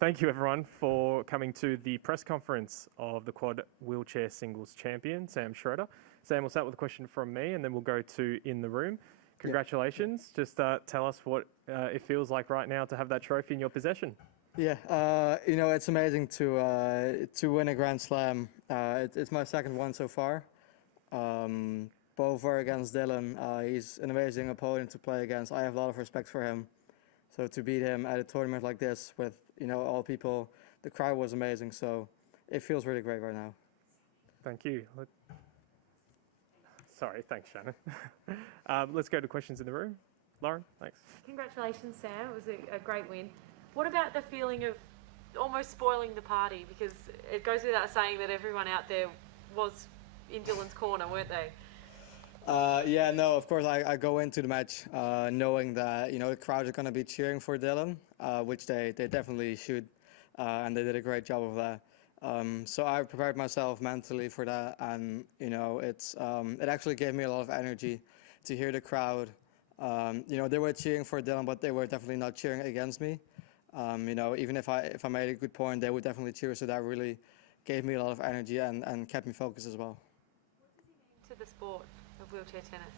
Thank you, everyone, for coming to the press conference of the quad wheelchair singles champion, Sam Schroder. Sam, we'll start with a question from me, and then we'll go to In the Room. Congratulations. Just tell us what it feels like right now to have that trophy in your possession. Yeah, it's amazing to win a Grand Slam. It's my second one so far. Both were against Dylan. He's an amazing opponent to play against. I have a lot of respect for him. So to beat him at a tournament like this with, all people, the crowd was amazing. So it feels really great right now. Thank you. Sorry, thanks, Shannon. Let's go to questions in the room. Lauren, thanks. Congratulations, Sam. It was a great win. What about the feeling of almost spoiling the party? Because it goes without saying that everyone out there was in Dylan's corner, weren't they? Of course I go into the match knowing that, the crowd is going to be cheering for Dylan, which they definitely should, and they did a great job of that. So I prepared myself mentally for that, and, it actually gave me a lot of energy to hear the crowd. They were cheering for Dylan, but they were definitely not cheering against me. Even if I made a good point, they would definitely cheer, so that really gave me a lot of energy and kept me focused as well. What does he mean to the sport of wheelchair tennis?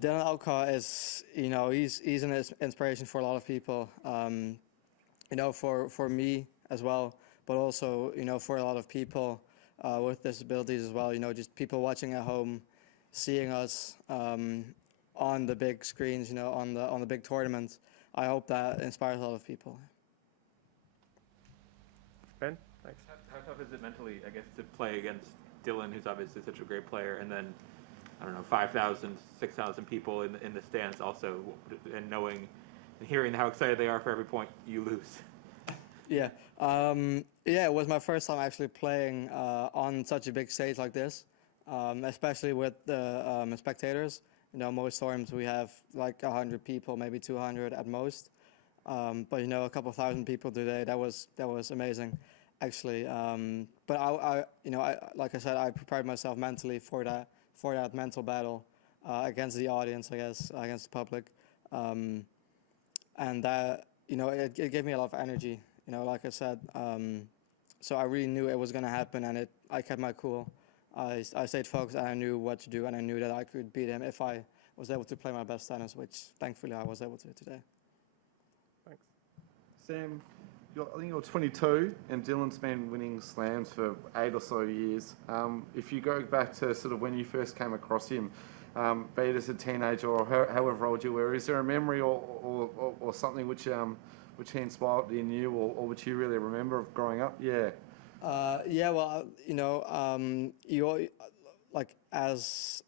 Dylan Alcott is, he's an inspiration for a lot of people. For me as well, but also, for a lot of people with disabilities as well. Just people watching at home, seeing us on the big screens, on the big tournaments. I hope that inspires a lot of people. Ben, thanks. How tough is it mentally, I guess, to play against Dylan, who's obviously such a great player, and then, 5,000, 6,000 people in the stands also, and knowing and hearing how excited they are for every point you lose? Yeah, it was my first time actually playing on such a big stage like this, especially with the spectators. Most tournaments we have like 100 people, maybe 200 at most. But a couple thousand people today, that was amazing, actually. But I like I said, I prepared myself mentally for that mental battle against the audience, I guess, against the public, and that it gave me a lot of energy. Like I said, so I really knew it was going to happen, and I kept my cool. I stayed focused, and I knew what to do, and I knew that I could beat him if I was able to play my best tennis, which thankfully I was able to today. Thanks. Sam, I think you're 22, and Dylan's been winning slams for 8 or so years. If you go back to sort of when you first came across him, be it as a teenager or however old you were, is there a memory or something which he inspired in you, or which you really remember of growing up? Yeah. You like as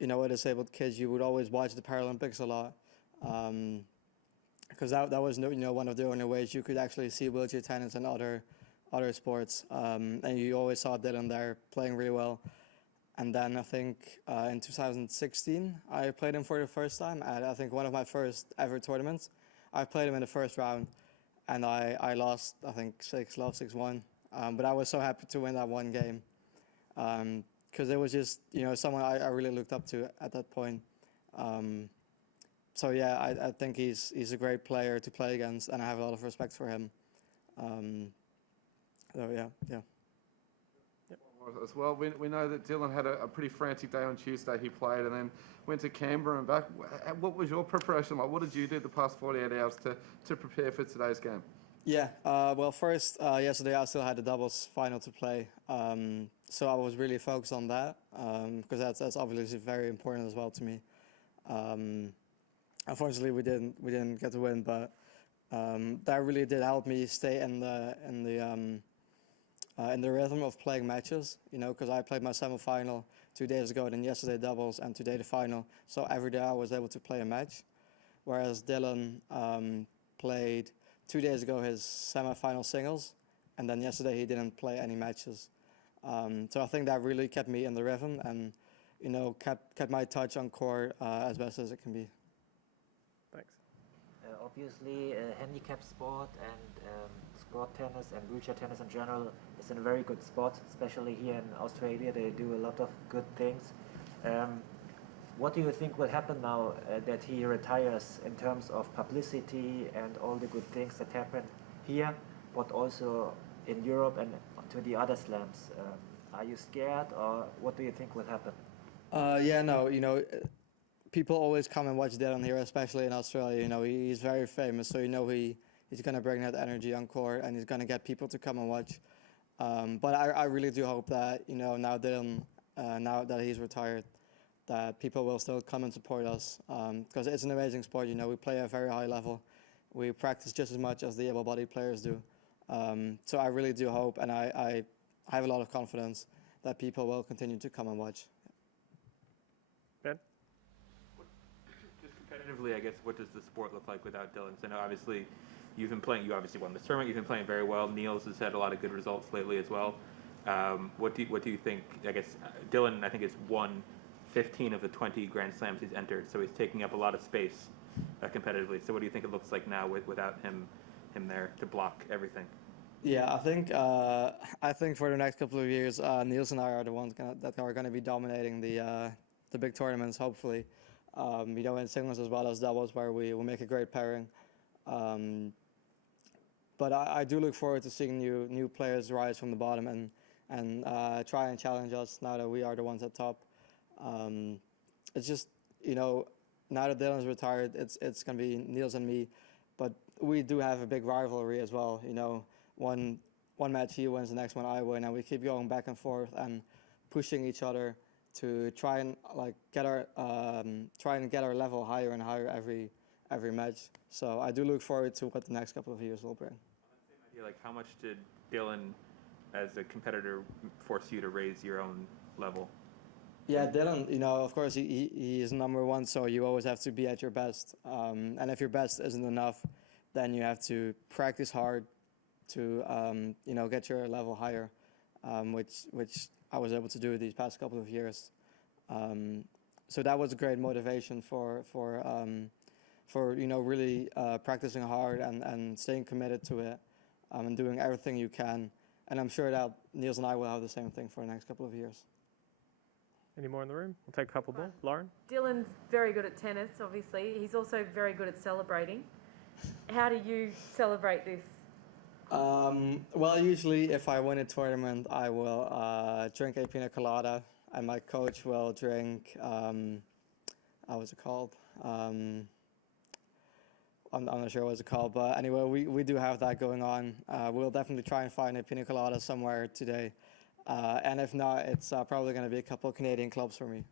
a disabled kid, you would always watch the Paralympics a lot, because that was one of the only ways you could actually see wheelchair tennis and other sports, and you always saw Dylan there playing really well. And then I think in 2016 I played him for the first time at I think one of my first ever tournaments. I played him in the first round, and I lost, I think 6-love, 6-1. But I was so happy to win that one game, because it was just someone I really looked up to at that point. So yeah, I think he's a great player to play against, and I have a lot of respect for him. So yeah. Yep. As well, we know that Dylan had a pretty frantic day on Tuesday. He played and then went to Canberra and back. What was your preparation like? What did you do the past 48 hours to prepare for today's game? Yeah, well, first, yesterday I still had the doubles final to play, so I was really focused on that, because that's obviously very important as well to me. Unfortunately, we didn't get to win, but that really did help me stay in the rhythm of playing matches. Because I played my semi-final 2 days ago, then yesterday doubles, and today the final. So every day I was able to play a match, whereas Dylan played 2 days ago his semi-final singles, and then yesterday he didn't play any matches. So I think that really kept me in the rhythm, and kept my touch on court as best as it can be. Thanks. Obviously, handicap sport and sport tennis and wheelchair tennis in general is in a very good spot, especially here in Australia. They do a lot of good things. What do you think will happen now that he retires in terms of publicity and all the good things that happen here? but also in Europe and to the other slams. Are you scared, or what do you think will happen? Yeah, no, people always come and watch Dylan here, especially in Australia. He's very famous, so he's going to bring that energy on court, and he's going to get people to come and watch. But I really do hope that, now Dylan, now that he's retired, that people will still come and support us, because it's an amazing sport. We play at a very high level. We practice just as much as the able-bodied players do. So I really do hope, and I have a lot of confidence that people will continue to come and watch. Ben? Just competitively, I guess, what does the sport look like without Dylan? So I know obviously you've been playing, you obviously won this tournament, you've been playing very well. Niels has had a lot of good results lately as well. What do you think? I guess Dylan, I think, has won 15 of the 20 Grand Slams he's entered, so he's taking up a lot of space competitively. So what do you think it looks like now without him there to block everything? Yeah, I think for the next couple of years, Niels and I are the ones that are going to be dominating the big tournaments, hopefully. In singles as well as doubles, where we will make a great pairing. But I do look forward to seeing new players rise from the bottom and try and challenge us now that we are the ones at top. It's just, now that Dylan's retired, it's going to be Niels and me. But we do have a big rivalry as well. One match he wins, the next one I win, and we keep going back and forth and pushing each other to try and get our level higher and higher every match. So I do look forward to what the next couple of years will bring. How much did Dylan, as a competitor, force you to raise your own level? Yeah, Dylan, of course, he is number one, so you always have to be at your best. And if your best isn't enough, then you have to practice hard to, get your level higher, which I was able to do these past couple of years. So that was a great motivation for really practicing hard and staying committed to it, and doing everything you can. And I'm sure that Niels and I will have the same thing for the next couple of years. Any more in the room? We'll take a couple more. Lauren? Dylan's very good at tennis, obviously. He's also very good at celebrating. How do you celebrate this? Well, usually if I win a tournament, I will drink a pina colada, and my coach will drink, what's it called? I'm not sure what it's called, but anyway, we do have that going on. We'll definitely try and find a pina colada somewhere today. And if not, it's probably going to be a couple of Canadian clubs for me.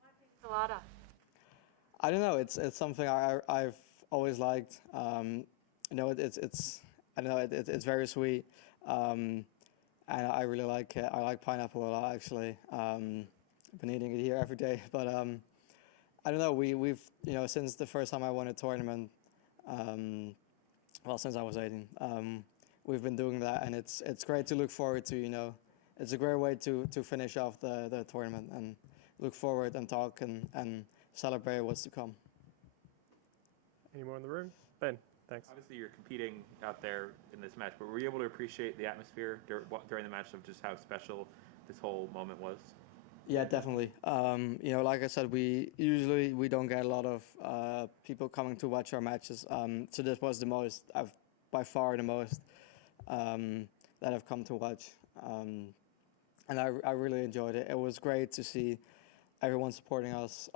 Why pina colada? I don't know. It's something I've always liked. It's very sweet, and I really like it. I like pineapple a lot, actually. I've been eating it here every day, but I don't know. We've since the first time I won a tournament, since I was 18, we've been doing that, and it's great to look forward to. It's a great way to finish off the tournament and look forward and talk and celebrate what's to come. Any more in the room? Ben, thanks. Obviously, you're competing out there in this match, but were you able to appreciate the atmosphere during the match of just how special this whole moment was? Yeah, definitely. Like I said, we don't get a lot of people coming to watch our matches. So this was the most, by far the most that I've come to watch. And I really enjoyed it. It was great to see everyone supporting us,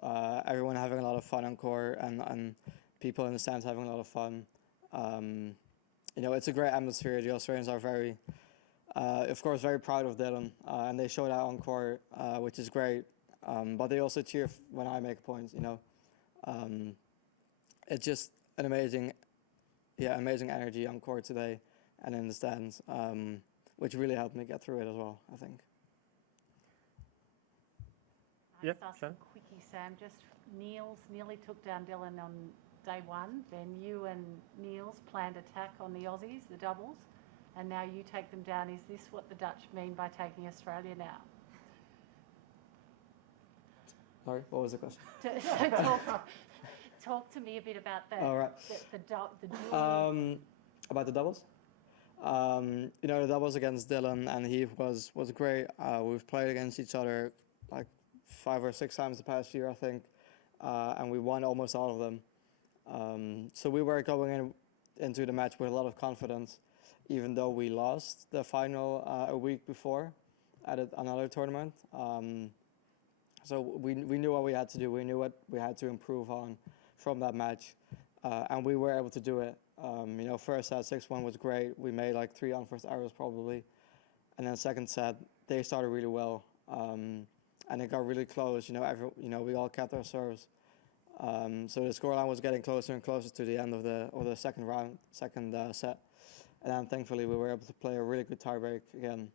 everyone having a lot of fun on court, and people in the stands having a lot of fun. It's a great atmosphere. The Australians are very, of course, very proud of Dylan, and they show that on court, which is great. But they also cheer when I make points. It's just an amazing energy on court today and in the stands, which really helped me get through it as well, I think. Yeah, Just ask Shan? a quickie, Sam. Just Niels nearly took down Dylan on day one. Then you and Niels planned attack on the Aussies, the doubles, and now you take them down. Is this what the Dutch mean by taking Australia now? Sorry, what was the question? Talk to me a bit about that. All right. The duel. About the doubles? The doubles against Dylan and he was great. We've played against each other like 5 or 6 times the past year, I think, and we won almost all of them. So we were going into the match with a lot of confidence, even though we lost the final a week before at another tournament. So we knew what we had to do. We knew what we had to improve on from that match, and we were able to do it. First set 6-1 was great. We made like 3 unforced errors probably, and then second set they started really well, and it got really close. We all kept our serves, so the scoreline was getting closer and closer to the end of the second set, and then thankfully we were able to play a really good tiebreak again.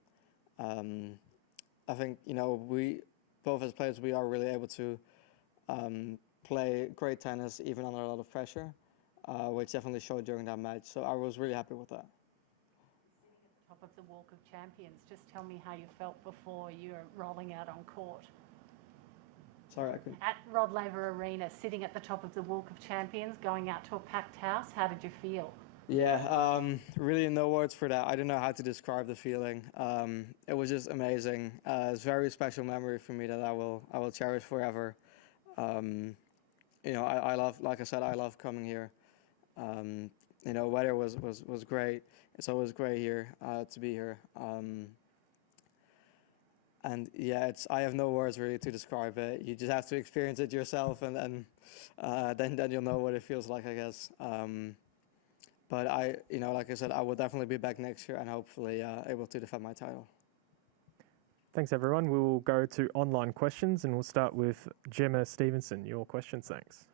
I think we both as players we are really able to play great tennis even under a lot of pressure, which definitely showed during that match. So I was really happy with that. Top of the Walk of Champions. Just tell me how you felt before you were rolling out on court. Sorry, I couldn't. At Rod Laver Arena, sitting at the top of the Walk of Champions, going out to a packed house, how did you feel? Yeah, really no words for that. I don't know how to describe the feeling. It was just amazing. It's a very special memory for me that I will cherish forever. I love, like I said, I love coming here. Weather was great. It's always great here to be here. And yeah, I have no words really to describe it. You just have to experience it yourself, and then you'll know what it feels like, I guess. But like I said, I will definitely be back next year and hopefully able to defend my title. Thanks, everyone. We will go to online questions, and we'll start with Gemma Stevenson. Your questions, thanks.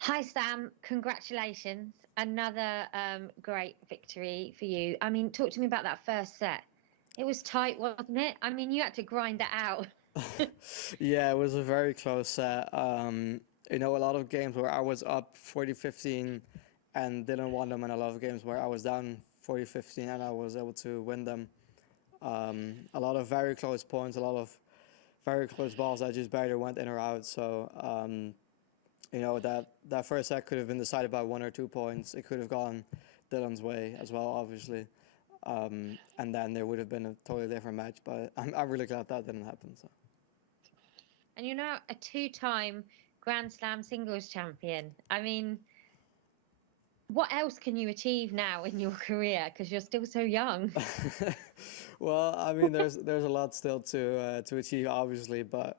Hi, Sam. Congratulations. Another great victory for you. I mean, talk to me about that first set. It was tight, wasn't it? I mean, you had to grind that out. Yeah, it was a very close set. A lot of games where I was up 40-15 and didn't win them, and a lot of games where I was down 40-15 and I was able to win them. A lot of very close points, a lot of very close balls that just barely went in or out. So, that first set could have been decided by 1 or 2 points. It could have gone Dylan's way as well, obviously. And then there would have been a totally different match, but I'm really glad that didn't happen. So. And you're now a 2-time Grand Slam singles champion. I mean, what else can you achieve now in your career? Because you're still so young. Well, I mean, there's a lot still to achieve, obviously, but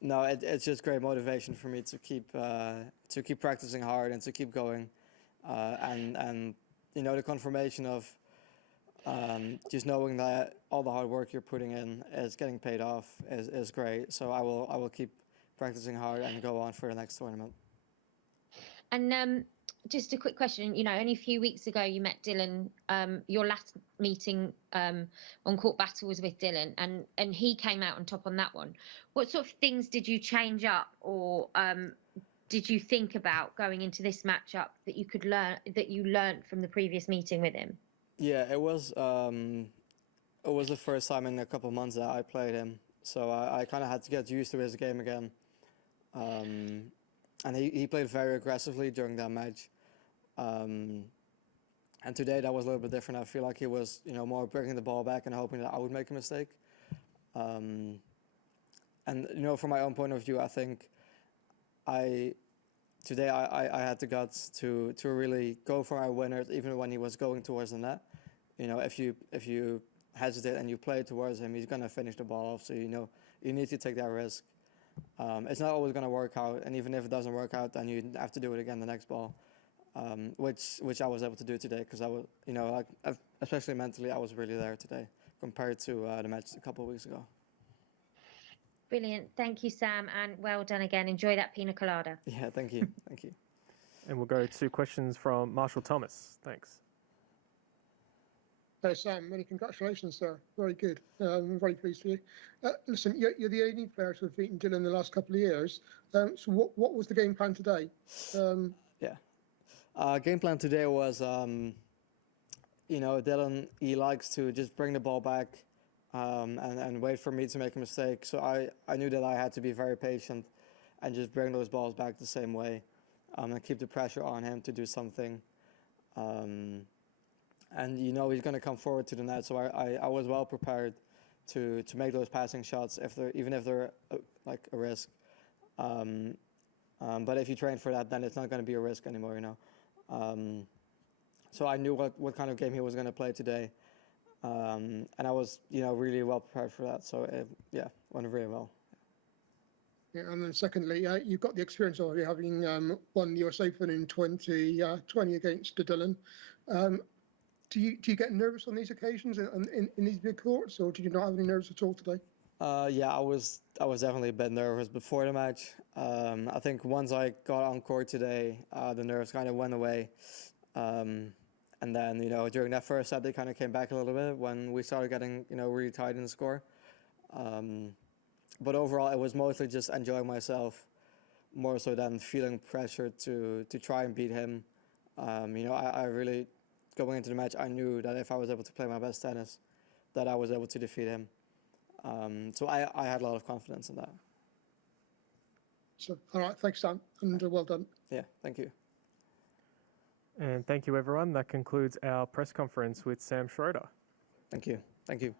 no, it's just great motivation for me to keep practicing hard and to keep going, and the confirmation of just knowing that all the hard work you're putting in is getting paid off is great. So I will keep practicing hard and go on for the next tournament. And just a quick question, only a few weeks ago you met Dylan. Your last meeting on court battle was with Dylan, and he came out on top on that one. What sort of things did you change up, or did you think about going into this matchup that you learned from the previous meeting with him? Yeah, it was the first time in a couple of months that I played him, so I kind of had to get used to his game again. And he played very aggressively during that match. And today that was a little bit different. I feel like he was, more bringing the ball back and hoping that I would make a mistake. And from my own point of view, I think today I had the guts to really go for my winners, even when he was going towards the net. If you hesitate and you play towards him, he's gonna finish the ball off. So you need to take that risk. It's not always gonna work out, and even if it doesn't work out, then you have to do it again the next ball. Which I was able to do today because I was, especially mentally, I was really there today compared to the match a couple of weeks ago. Brilliant. Thank you, Sam, and well done again. Enjoy that pina colada. Yeah, thank you. Thank you. And we'll go to questions from Marshall Thomas. Thanks. Hey, Sam, many congratulations, sir. Very good. I'm very pleased for you. Listen, you're the only player to have beaten Dylan in the last couple of years. So what was the game plan today? Game plan today was, Dylan, he likes to just bring the ball back and wait for me to make a mistake. So I knew that I had to be very patient and just bring those balls back the same way and keep the pressure on him to do something. And he's going to come forward to the net, so I was well prepared to make those passing shots even if they're like a risk. But if you train for that, then it's not going to be a risk anymore. So I knew what kind of game he was going to play today. And I was, really well prepared for that. So, went really well. Yeah, and then secondly, you've got the experience of having won the US Open in 2020 against Dylan. Do you get nervous on these occasions in these big courts, or did you not have any nerves at all today? I was definitely a bit nervous before the match. I think once I got on court today, the nerves kind of went away. And then, during that first set, they kind of came back a little bit when we started getting, really tight in the score. But overall, it was mostly just enjoying myself more so than feeling pressure to try and beat him. I really, going into the match, I knew that if I was able to play my best tennis, that I was able to defeat him. So I had a lot of confidence in that. So, all right, thanks, Sam, and well done. Yeah, thank you. And thank you, everyone. That concludes our press conference with Sam Schroder. Thank you. Thank you.